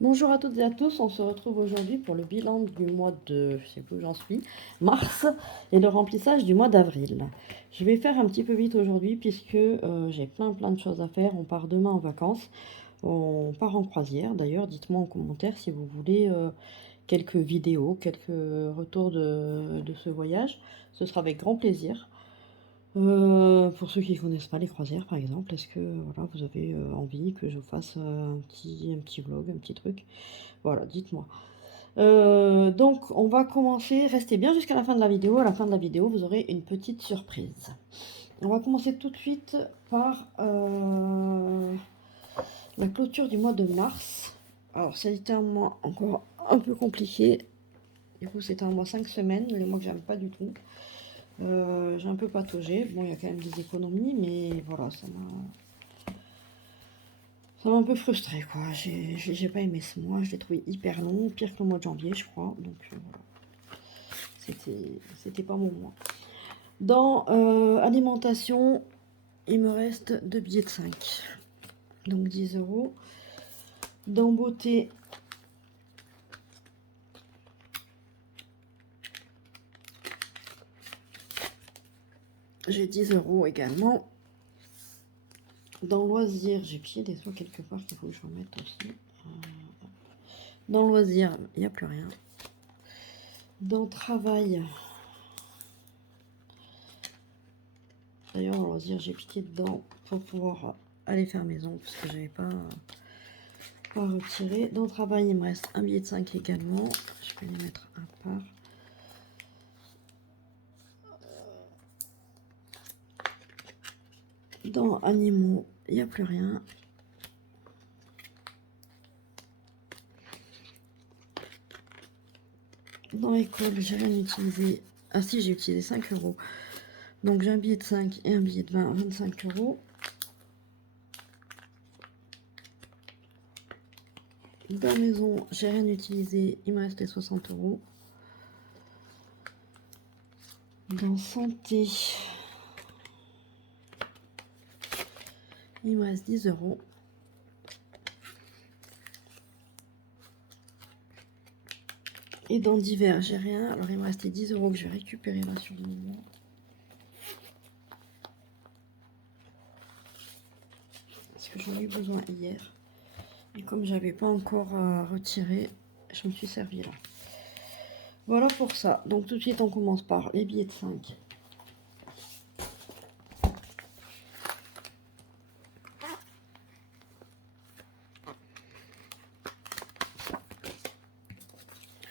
Bonjour à toutes et à tous, on se retrouve aujourd'hui pour le bilan du mois de, je sais plus où j'en suis, mars et le remplissage du mois d'avril. Je vais faire un petit peu vite aujourd'hui puisque j'ai plein de choses à faire. On part demain en vacances, on part en croisière. D'ailleurs, dites-moi en commentaire si vous voulez quelques vidéos, quelques retours de ce voyage. Ce sera avec grand plaisir. Pour ceux qui ne connaissent pas les croisières, par exemple, est-ce que voilà, vous avez envie que je vous fasse un petit vlog, un petit truc? Voilà, dites-moi. Donc, on va commencer. Restez bien jusqu'à la fin de la vidéo. À la fin de la vidéo, vous aurez une petite surprise. On va commencer tout de suite par la clôture du mois de mars. Alors, ça a été un mois encore un peu compliqué. Du coup, c'était un mois 5 semaines, les mois que j'aime pas du tout. J'ai un peu pataugé. Bon, il y a quand même des économies, mais voilà, ça m'a un peu frustré, quoi. J'ai pas aimé ce mois. Je l'ai trouvé hyper long, pire que le mois de janvier, je crois. Donc, voilà. C'était pas mon mois. Dans alimentation, il me reste 2 billets de 5. Donc 10 euros. Dans beauté, j'ai 10 euros également. Dans loisirs, j'ai pillé des soins quelque part qu'il faut que je remette aussi. Dans loisirs, il n'y a plus rien. Dans travail, d'ailleurs, dans loisirs, j'ai piqué dedans pour pouvoir aller faire maison parce que j'avais pas retiré. Dans travail, il me reste un billet de 5 également. Je vais les mettre à part. Dans animaux, il n'y a plus rien. Dans école, j'ai rien utilisé. Ah si, j'ai utilisé 5 euros. Donc j'ai un billet de 5 et un billet de 20, 25 euros. Dans maison, j'ai rien utilisé. Il me restait 60 euros. Dans santé, il me reste 10 euros. Et dans divers, j'ai rien. Alors il me restait 10 euros que je vais récupérer là sur le moment. Parce que j'en ai eu besoin hier. Et comme j'avais pas encore retiré, je me suis servi là. Voilà pour ça. Donc tout de suite, on commence par les billets de 5.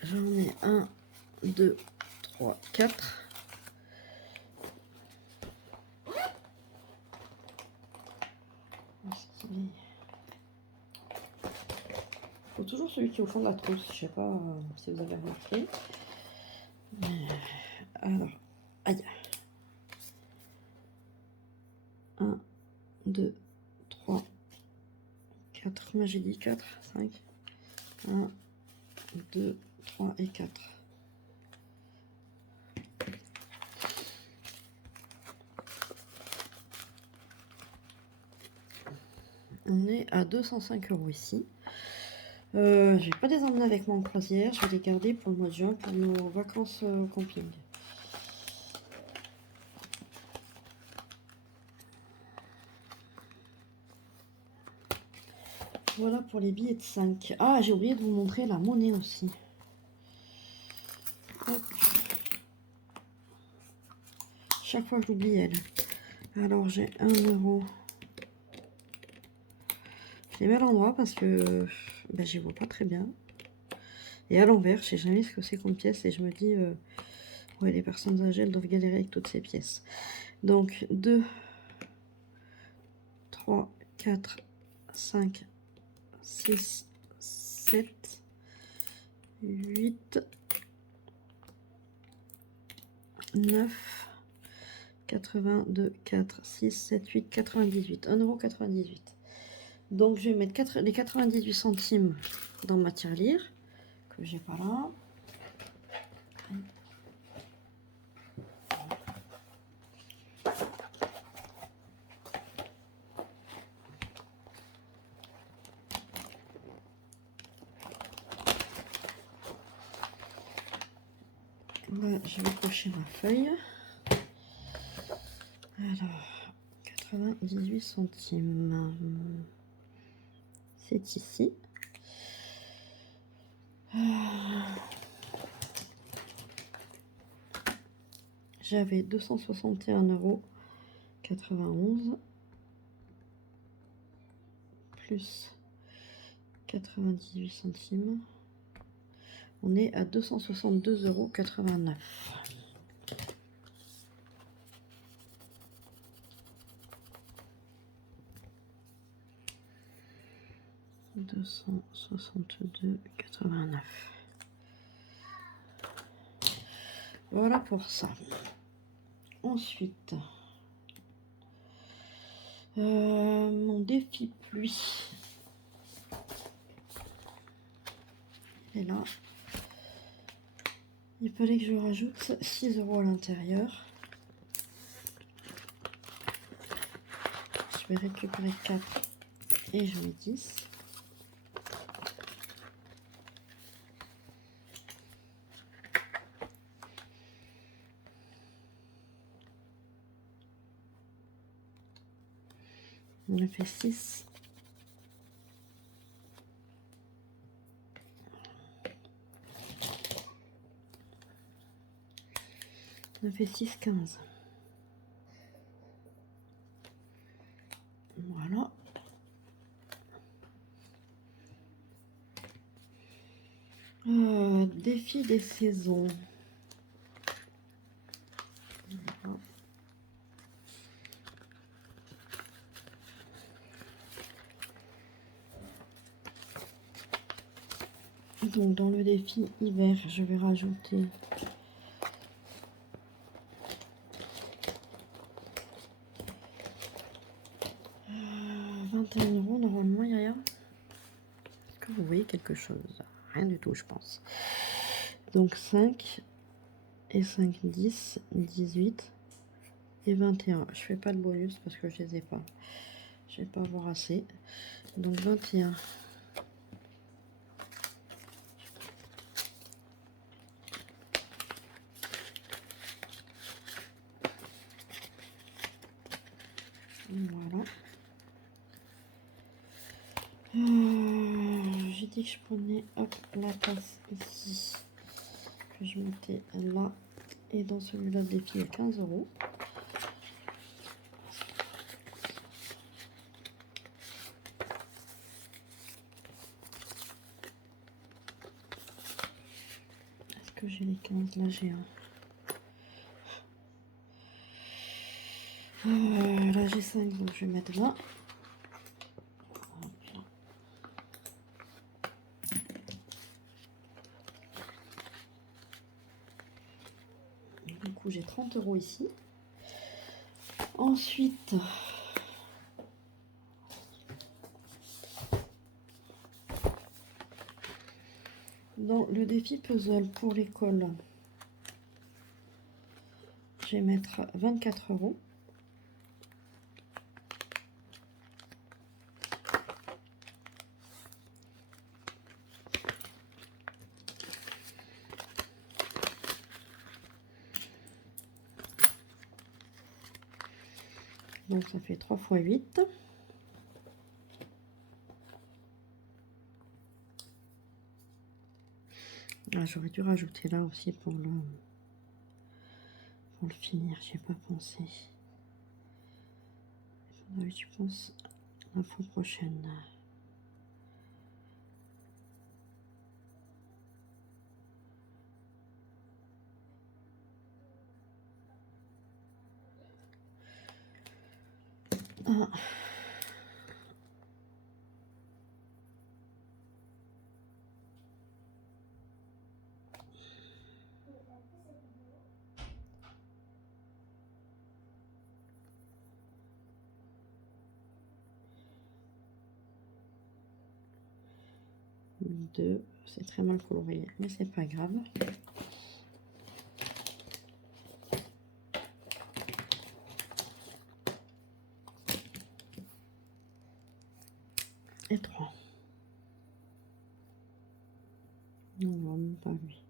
J'en ai 1, 2, 3, 4. Faut toujours celui qui est au fond de la trousse. Je sais pas si vous avez remarqué. Alors, aïe. 1, 2, 3, 4. Combien j'ai dit? 4, 5. 1, 2, 3 et 4. On est à 205 euros ici. Je vais pas les emmener avec moi en croisière. Je vais les garder pour le mois de juin pour nos vacances camping. Voilà pour les billets de 5. Ah, j'ai oublié de vous montrer la monnaie aussi. Hop. Chaque fois que j'oublie elle. Alors j'ai 1 euro. Je les mets à l'endroit parce que ben, j'y vois pas très bien. Et à l'envers, je sais jamais ce que c'est comme pièce et je me dis, ouais, les personnes âgées, elles doivent galérer avec toutes ces pièces. Donc 2, 3, 4, 5, 6, 7, 8, 9, 82, 4, 6, 7, 8, 98. 1,98 €. Donc je vais mettre les 98 centimes dans ma tirelire, que j'ai pas là. Là, je vais cocher ma feuille. Alors, 98 centimes. C'est ici. J'avais 261,91 € plus 98 centimes. On est à 262,89 €. 262,89 €. Voilà pour ça. Ensuite, mon défi pluie. Et là, il fallait que je rajoute 6 € à l'intérieur. Je vais récupérer 4 et je mets 10. On a fait 6. On a fait 6, 15. Voilà. Défi des saisons. Voilà. Donc dans le défi hiver, je vais rajouter 21 € normalement, Yaya. Est-ce que vous voyez quelque chose? Rien du tout, je pense. Donc 5 et 5, 10, 18 et 21. Je fais pas de bonus parce que je les ai pas. Je vais pas avoir assez. Donc 21. Voilà. J'ai dit que je prenais la tasse ici, que je mettais là, et dans celui-là le défi est 15 €. Est-ce que j'ai les 15? Là j'ai un. Là j'ai 5, donc je vais mettre là. Du coup j'ai 30 € ici. Ensuite, dans le défi puzzle pour l'école, je vais mettre 24 €. Donc ça fait 3 fois 8. Ah, j'aurais dû rajouter là aussi pour le finir, j'y ai pas pensé. Il faudrait que tu penses la fois prochaine. Ah. Deux, c'est très mal colorié, mais c'est pas grave. Et 3. Non, même pas lui.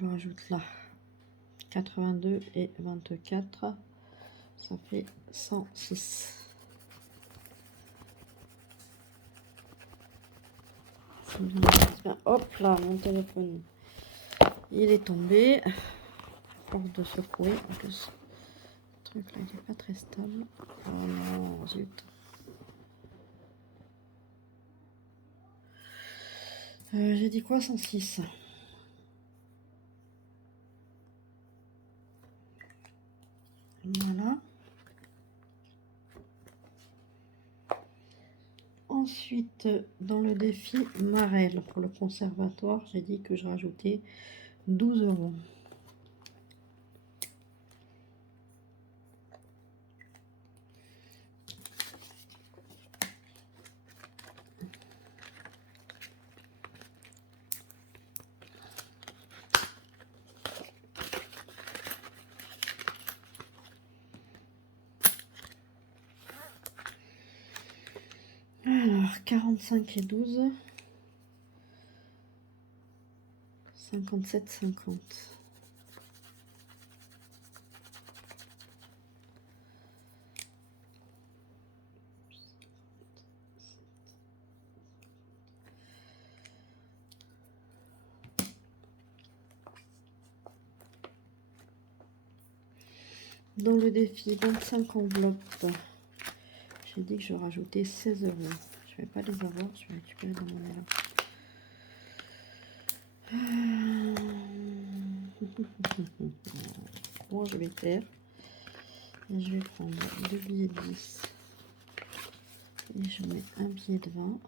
je rajoute là 82 et 24, ça fait 106. Hop là, mon téléphone, il est tombé. Force de secouer, en plus, le truc là, il n'est pas très stable. Oh non, zut. J'ai dit quoi, 106. Voilà. Ensuite, dans le défi Marelle pour le conservatoire, j'ai dit que je rajoutais 12 €. Alors, 45 et 12, 57, 50. Dans le défi 25 enveloppes, j'ai dit que je rajoutais 16 €. Je vais pas les avoir, je vais récupérer dans mon élan. Bon, je vais faire. Et je vais prendre 2 billets de 10. Et je mets un billet de 20.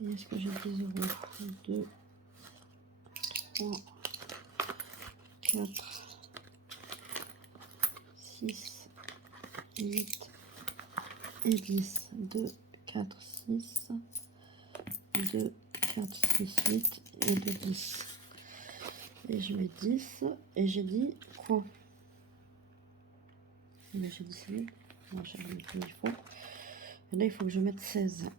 Et est-ce que j'ai 10 €? 2, 3, 4, 6, 8 et 10. 2, 4, 6. 2, 4, 6, 8 et 2, 10. Et je mets 10. Et j'ai dit quoi? J'ai dit 6. Non, j'ai mis comme il faut. Et là, il faut que je mette 16.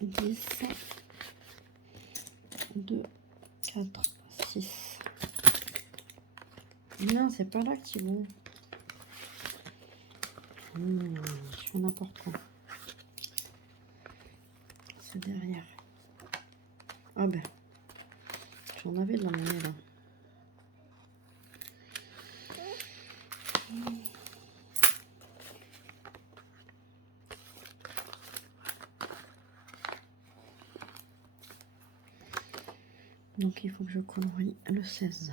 10, 2, 4, 6. Non, c'est pas là qu'ils vont. Je fais n'importe quoi. C'est derrière. Ah ben, j'en avais de la monnaie là. Donc il faut que je colorie le 16.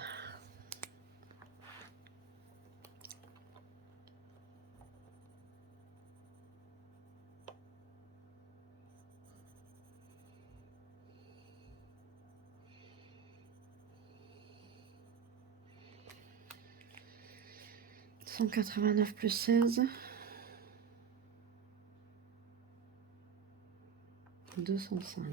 « 189 plus 16. 205.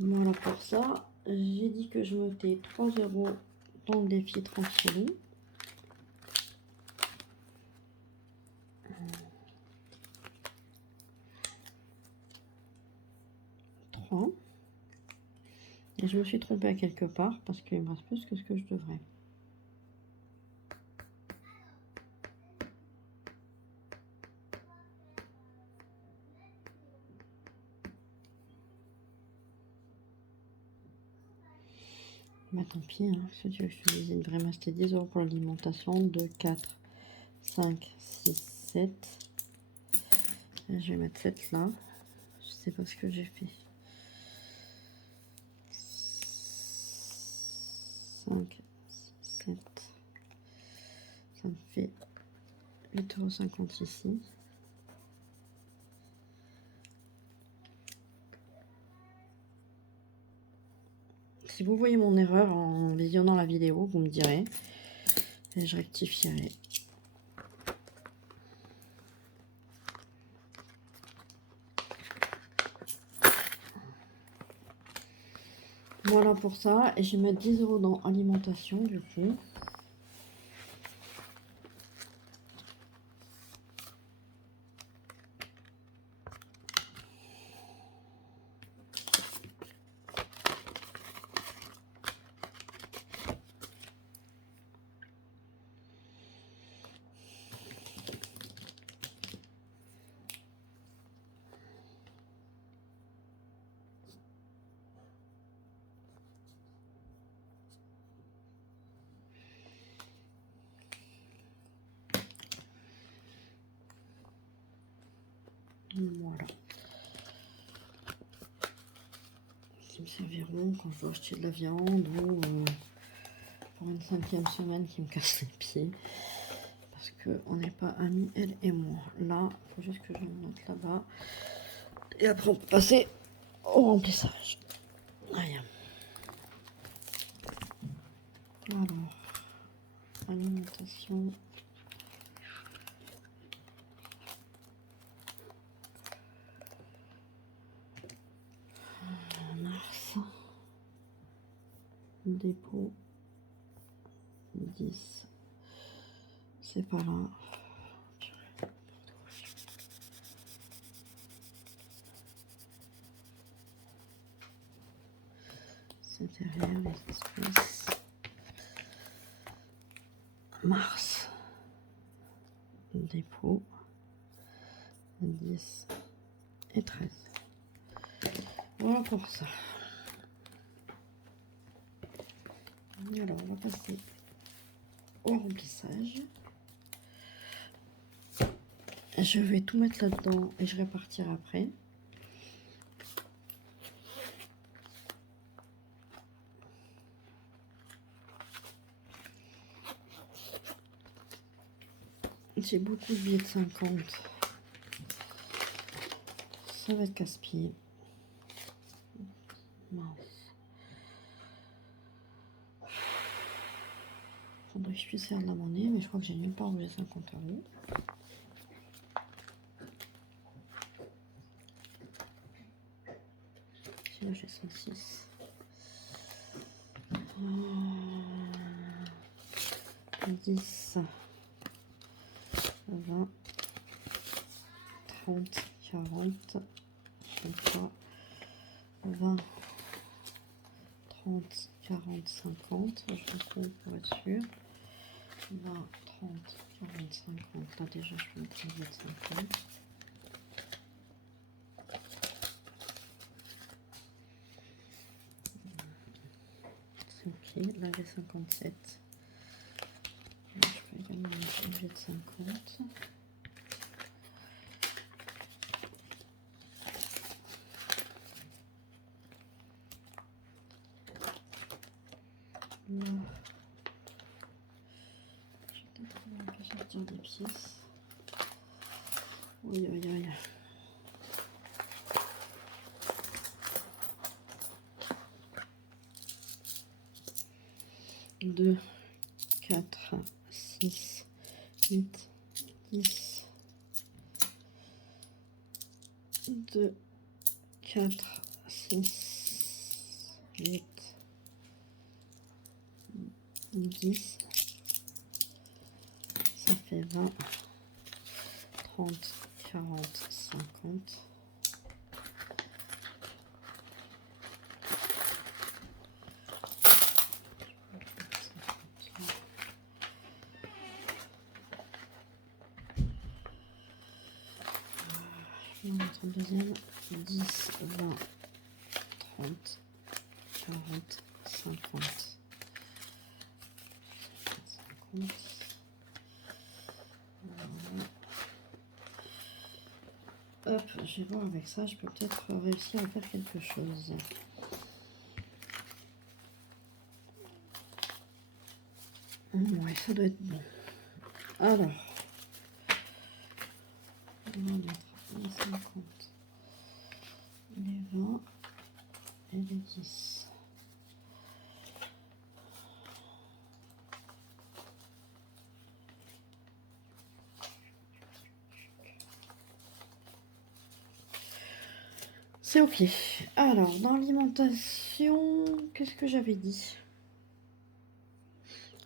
Voilà pour ça. J'ai dit que je mettais 3 € dans le défi tranquille. Et je me suis trompée à quelque part parce qu'il me reste plus que ce que je devrais. Bah tant pis, hein. Si tu veux que je te dise, il devrait me rester 10 € pour l'alimentation. 2, 4, 5, 6, 7. Et je vais mettre 7 là. Je sais pas ce que j'ai fait. 5, 6, 7. Ça me fait 8,50 € ici. Si vous voyez mon erreur en visionnant la vidéo, vous me direz. Et je rectifierai. Voilà pour ça. Et je vais mettre 10 € dans alimentation du coup. Voilà. Qui me serviront quand je dois acheter de la viande ou pour une 5e semaine qui me casse les pieds. Parce qu'on n'est pas amis, elle et moi. Là, il faut juste que je le note là-bas. Et après, on peut passer au remplissage. Allez. Alors, alimentation. Mars. Dépôt. 10. C'est pas là. C'est derrière les espèces. Mars. Dépôt. 10 et 13. Voilà pour ça. Alors, on va passer au remplissage. Je vais tout mettre là-dedans et je répartirai après. J'ai beaucoup de billets de 50. Ça va être casse-pied. Mince. Faudrait que je puisse faire de la monnaie, mais je crois que j'ai nulle part où j'ai 50 €. Si là j'ai 106. 10, 20, 30, 40, 33, 20, 30, 40, 50. Je retrouve pour être sûr. 20, 30, 40, 50. Là déjà je peux mettre un billet de 50. C'est ok. Là j'ai 57. Là, je peux également mettre un billet de 50. Là, je vais peut-être un peu sortir des pièces. Oui, oui, oui. 2, 4, 6, 8, 10. 2, 4, 6, 8, 10. Ça fait 20, 30, 40, 50. Je vais mettre un deuxième. 10, 20, 30, 40, 50. 50. Voilà. Hop, je vais voir avec ça, je peux peut-être réussir à faire quelque chose. Ouais, ça doit être bon. Alors, on va mettre les 50, les 20 et les 10. C'est ok. Alors, dans l'alimentation, qu'est-ce que j'avais dit?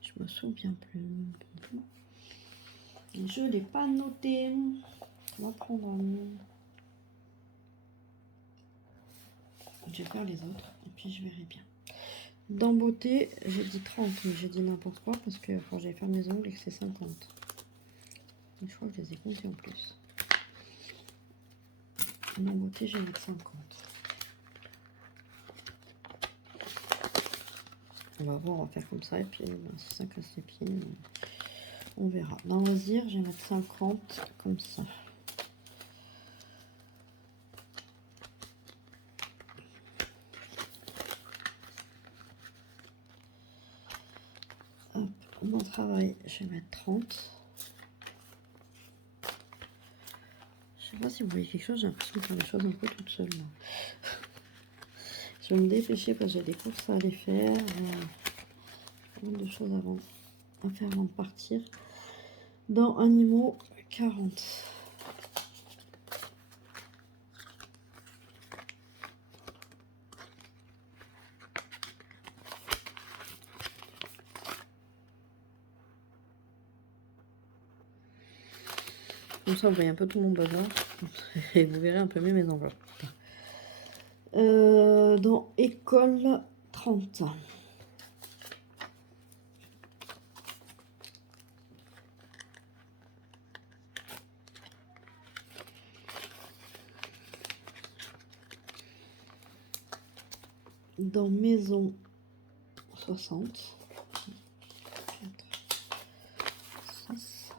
Je me souviens plus. Je ne l'ai pas noté. On va prendre je vais faire les autres et puis je verrai bien. Dans beauté, j'ai dit 30, mais j'ai dit n'importe quoi parce que quand j'allais faire mes ongles et que c'est 50. Donc, je crois que je les ai comptés en plus. Dans beauté, j'ai mis 50. On va voir, on va faire comme ça et puis si ça casse les pieds, on verra. Dans Ozir, je vais mettre 50 comme ça. Hop, mon travail, je vais mettre 30. Je sais pas si vous voyez quelque chose, j'ai l'impression de faire les choses un peu toute seule. Là. Je vais me dépêcher parce que j'ai des courses à aller faire. Pas mal de choses à faire avant de partir. Dans Animaux, 40. Comme ça, vous voyez un peu tout mon bazar. Et vous verrez un peu mieux mes enveloppes. Dans École, 30. Dans Maison, 60. 4, 6.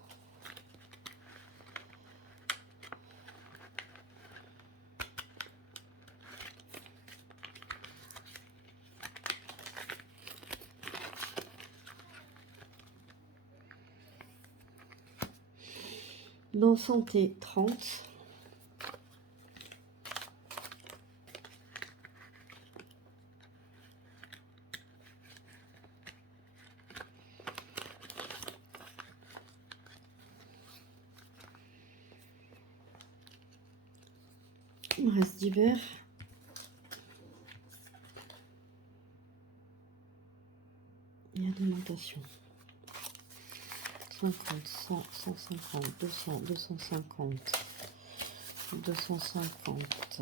Dans Santé, 30. Il me reste divers. Et alimentation. 50, 100, 150, 200, 250, 250,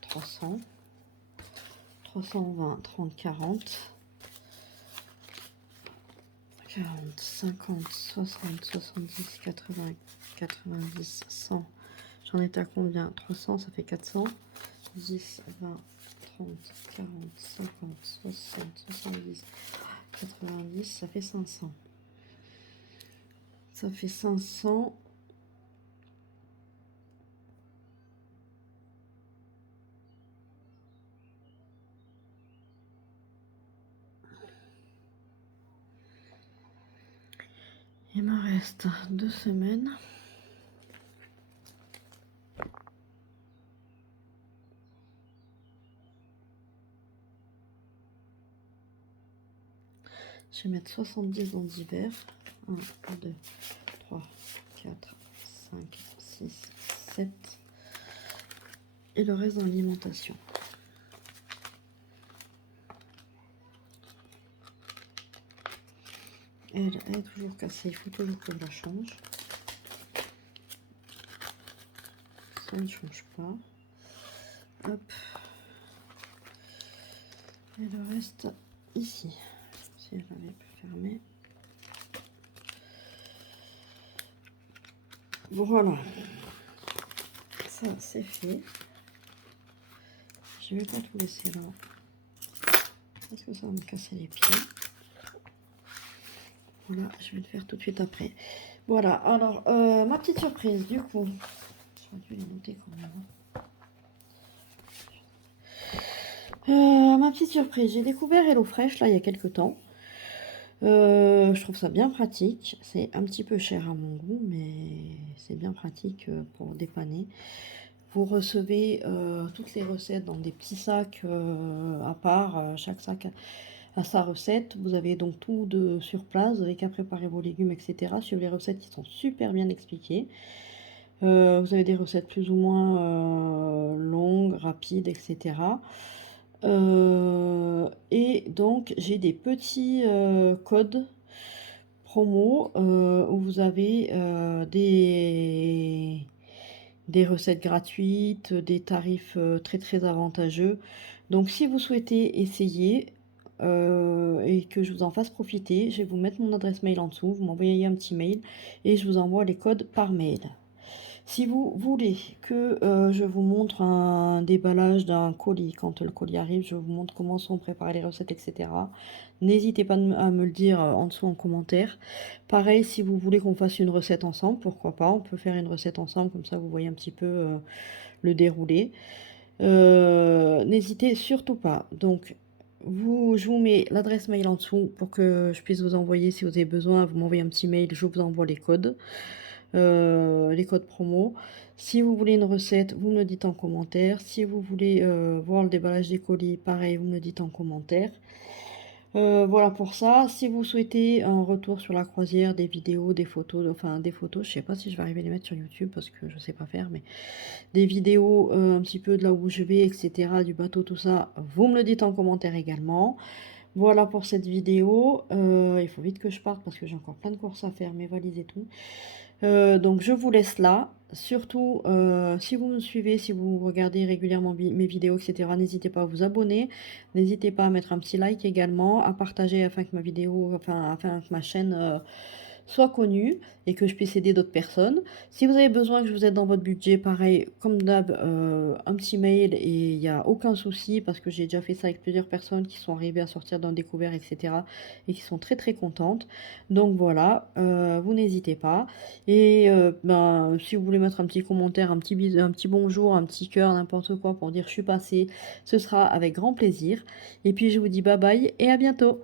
300, 320, 30, 40, 40, 50, 60, 70, 80, 90, 100. J'en étais à combien? 300, ça fait 400. 10, 20, 30, 40, 50, 60, 70, 90, ça fait 500. Ça fait 500. Il me reste 2 semaines. Je vais mettre 70 dans divers. 1, 2, 3, 4, 5, 6, 7. Et le reste dans l'alimentation. Elle est toujours cassée, il faut toujours que je la change. Ça ne change pas. Hop. Et le reste ici. Si elle avait pu fermer. Voilà. Ça, c'est fait. Je vais pas tout laisser là. Parce que ça va me casser les pieds. Voilà, je vais le faire tout de suite après. Voilà, alors, ma petite surprise, du coup. J'aurais dû les noter quand même. Ma petite surprise, j'ai découvert HelloFresh, là, il y a quelques temps. Je trouve ça bien pratique. C'est un petit peu cher à mon goût, mais c'est bien pratique pour dépanner. Vous recevez toutes les recettes dans des petits sacs à part. Chaque sac à sa recette. Vous avez donc tout sur place. Vous avez qu'à préparer vos légumes, etc. Sur les recettes qui sont super bien expliquées. Vous avez des recettes plus ou moins longues, rapides, etc. Et donc j'ai des petits codes promo où vous avez des recettes gratuites, des tarifs très très avantageux. Donc si vous souhaitez essayer et que je vous en fasse profiter, je vais vous mettre mon adresse mail en dessous, vous m'envoyez un petit mail et je vous envoie les codes par mail. Si vous voulez que je vous montre un déballage d'un colis, quand le colis arrive, je vous montre comment sont préparées les recettes, etc. N'hésitez pas à me le dire en dessous en commentaire. Pareil, si vous voulez qu'on fasse une recette ensemble, pourquoi pas, on peut faire une recette ensemble, comme ça vous voyez un petit peu le déroulé. N'hésitez surtout pas. Donc, je vous mets l'adresse mail en dessous pour que je puisse vous envoyer, si vous avez besoin, vous m'envoyez un petit mail, je vous envoie les codes promo. Si vous voulez une recette, vous me le dites en commentaire. Si vous voulez voir le déballage des colis, pareil, vous me le dites en commentaire. Voilà pour ça. Si vous souhaitez un retour sur la croisière, des vidéos, des photos, enfin des photos, je sais pas si je vais arriver à les mettre sur YouTube parce que je sais pas faire, mais des vidéos un petit peu de là où je vais, etc., du bateau, tout ça, vous me le dites en commentaire également. Voilà pour cette vidéo. Il faut vite que je parte parce que j'ai encore plein de courses à faire, mes valises et tout. Donc je vous laisse là. Surtout, si vous me suivez, si vous regardez régulièrement mes vidéos, etc., n'hésitez pas à vous abonner. N'hésitez pas à mettre un petit like également, à partager afin que ma vidéo, afin que ma chaîne soit connue et que je puisse aider d'autres personnes. Si vous avez besoin que je vous aide dans votre budget, pareil, comme d'hab, un petit mail et il n'y a aucun souci parce que j'ai déjà fait ça avec plusieurs personnes qui sont arrivées à sortir d'un découvert, etc. et qui sont très très contentes. Donc voilà, vous n'hésitez pas. Et ben, si vous voulez mettre un petit commentaire, un petit bonjour, un petit cœur, n'importe quoi pour dire je suis passée, ce sera avec grand plaisir. Et puis je vous dis bye bye et à bientôt.